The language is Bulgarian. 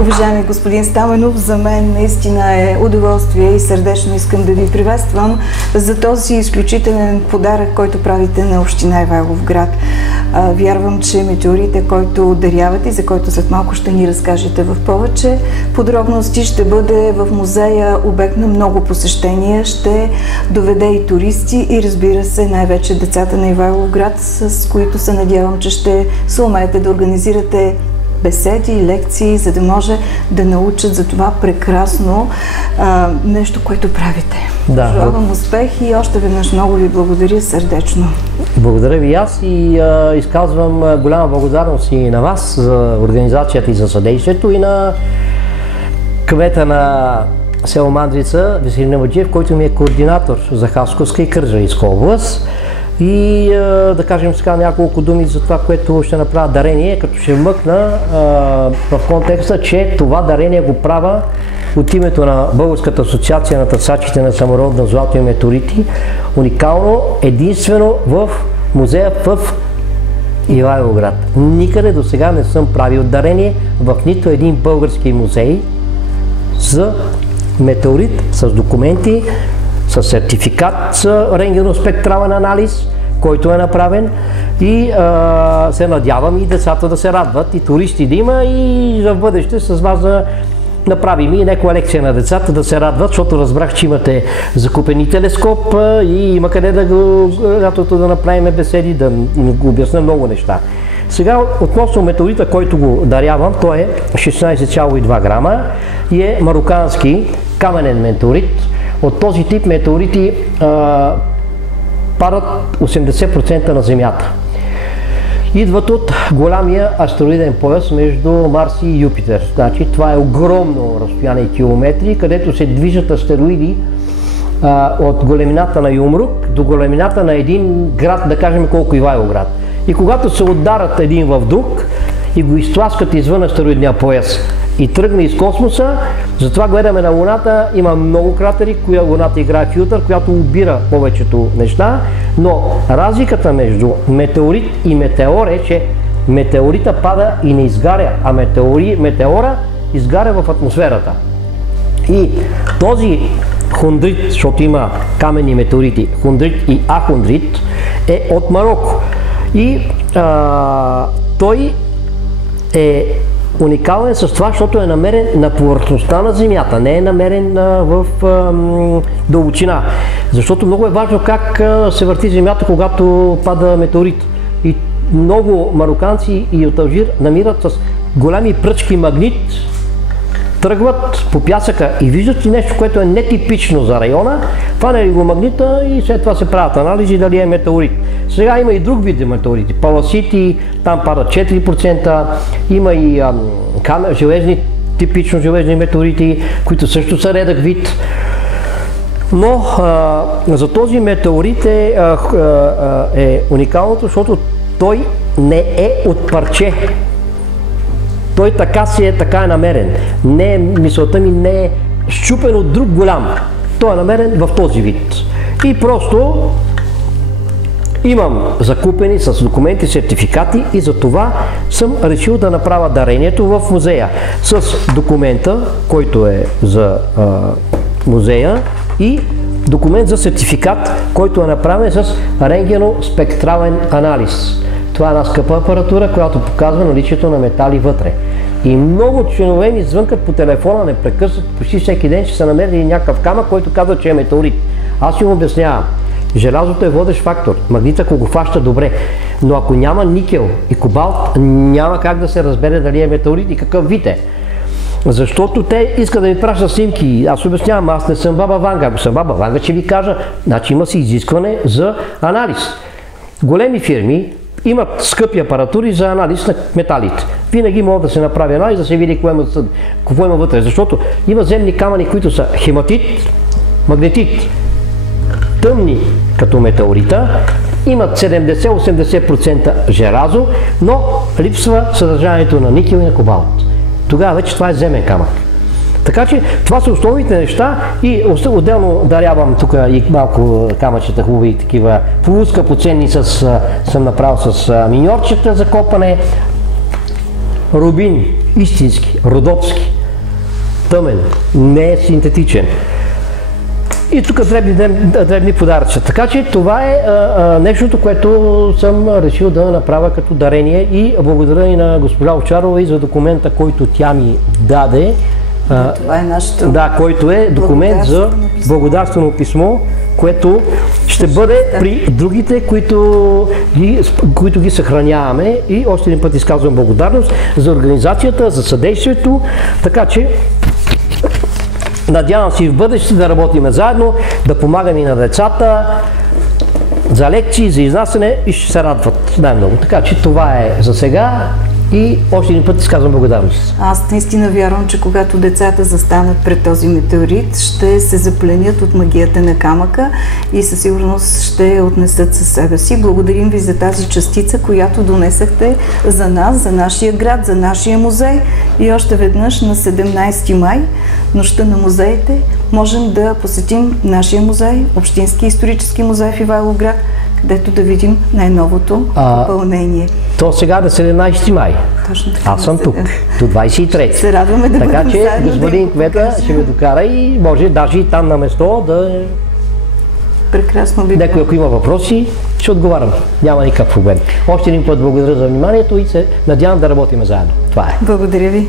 Уважаеми господин Стаменов, за мен наистина е удоволствие и сърдечно искам да ви приветствам за този изключителен подарък, който правите на община Ивайловград. Вярвам, че метеорите, който дарявате и за който след малко ще ни разкажете в повече подробности, ще бъде в музея обект на много посещения, ще доведе и туристи и разбира се най-вече децата на Ивайловград, с които се надявам, че ще съумеете да организирате беседи и лекции, за да може да научат за това прекрасно нещо, което правите. Да. Желавам успех и още веднъж много ви благодаря сърдечно. Благодаря ви аз и изказвам голяма благодарност и на вас за организацията и за съдействието и на кмета на село Мандрица Веселин Абаджиев, който ми е координатор за Хасковска и Кърджалийска област. И да кажем сега няколко думи за това, което ще направя дарение, като ще вмъкна в контекста, че това дарение го правя от името на Българската асоциация на търсачите на самородна злато и метеорити, уникално, единствено в музея в Ивайловград. Никъде до сега не съм правил дарение в нито един български музей за метеорит с документи, с сертификат за рентгеноспектрален анализ, който е направен и се надявам и децата да се радват, и туристи да има, и за бъдеще с вас да направим и някоя лекция на децата да се радват, защото разбрах, че имате закупени телескоп и има къде да лятото да направим беседи, да го обясня много неща. Сега относно метеорита, който го дарявам, той е 16,2 грама и е марокански каменен метеорит. От този тип метеорити падат 80% на Земята. Идват от голямия астероиден пояс между Марс и Юпитер. Значи, това е огромно разстояние километри, където се движат астероиди от големината на Юмрук до големината на един град, да кажем колко Ивайловград. И когато се ударят един в друг и го изтласкат извън астероидния пояс и тръгне из космоса, затова гледаме на Луната, има много кратери, коя Луната играе филтър, която убира повечето неща, но разликата между метеорит и метеор е, че метеорита пада и не изгаря, а метеора изгаря в атмосферата. И този хондрит, защото има каменни метеорити, хондрит и ахондрит, е от Мароко. И той е уникален с това, защото е намерен на повърхността на Земята, не е намерен в дълбочина. Защото много е важно как се върти Земята, когато пада метеорит. И много мароканци и от Алжир намират с големи пръчки магнит, тръгват по пясъка и виждат ли нещо, което е нетипично за района, фанали го магнита и след това се правят анализи дали е метеорит. Сега има и друг вид метеорити, паласити, там падат 4%, има и типично железни метеорити, които също са редък вид. Но за този метеорит е уникалното, защото той не е от парче. Той така е намерен. Мисълта ми не е счупен от друг голям. Той е намерен в този вид. И просто имам закупени с документи, сертификати и за това съм решил да направя дарението в музея с документа, който е за музея, и документ за сертификат, който е направен с рентгеноспектрален анализ. Това е една скъпа апаратура, която показва наличието на метали вътре. И много членове ми звънкат по телефона непрекъснато, почти всеки ден, че са намерили някакъв камък, който казва, че е метеорит. Аз им обяснявам. Желязото е водещ фактор, магнит ако го фаща добре, но ако няма никел и кобалт, няма как да се разбере дали е метеорит и какъв вид е. Защото те искат да ми пращат снимки. Аз обяснявам, аз не съм баба Ванга. Ако съм баба Ванга, ще ви кажа, значи има си изискване за анализ. Големи фирми имат скъпи апаратури за анализ на металите. Винаги могат да се направи анализ, да се види какво има вътре, защото има земни камъни, които са хематит, магнетит, тъмни като метеорита, имат 70-80% желязо, но липсва съдържанието на никел и на кобалт. Тогава вече това е земен камък. Така че това са основните неща и отделно дарявам тук и малко камъчета хубави такива полускъпоценни съм направил с миньорчета за копане, рубин истински, родопски, тъмен, не е синтетичен. И тук дребни подаръчета. Така че това е нещото, което съм решил да направя като дарение и благодаря и на госпожа Овчарова и за документа, който тя ми даде. Това е нашето... Да, който е документ за благодарствено писмо, което ще бъде при другите, които ги съхраняваме. И още един път изказвам благодарност за организацията, за съдействието, така че надявам се и в бъдеще да работим заедно, да помагаме и на децата за лекции, за изнасяне и ще се радват най-много. Така че това е за сега и още един път изказвам благодарност. Аз наистина вярвам, че когато децата застанат пред този метеорит, ще се запленят от магията на камъка и със сигурност ще отнесат със себе си. Благодарим ви за тази частица, която донесахте за нас, за нашия град, за нашия музей. И още веднъж на 17 май, Нощта на музеите, можем да посетим нашия музей, Общински исторически музей в Ивайловград, където да видим най-новото попълнение. То сега на 17 май. Точно така. Аз съм тук, до 23. Се радваме да бъдем заедно. Така че господин кмета ще ме докара и може даже и там на место да... Прекрасно би. Някой, ако има въпроси, ще отговарям. Няма никакъв проблем. Още един път благодаря за вниманието и се надявам да работим заедно. Това е. Благодаря ви.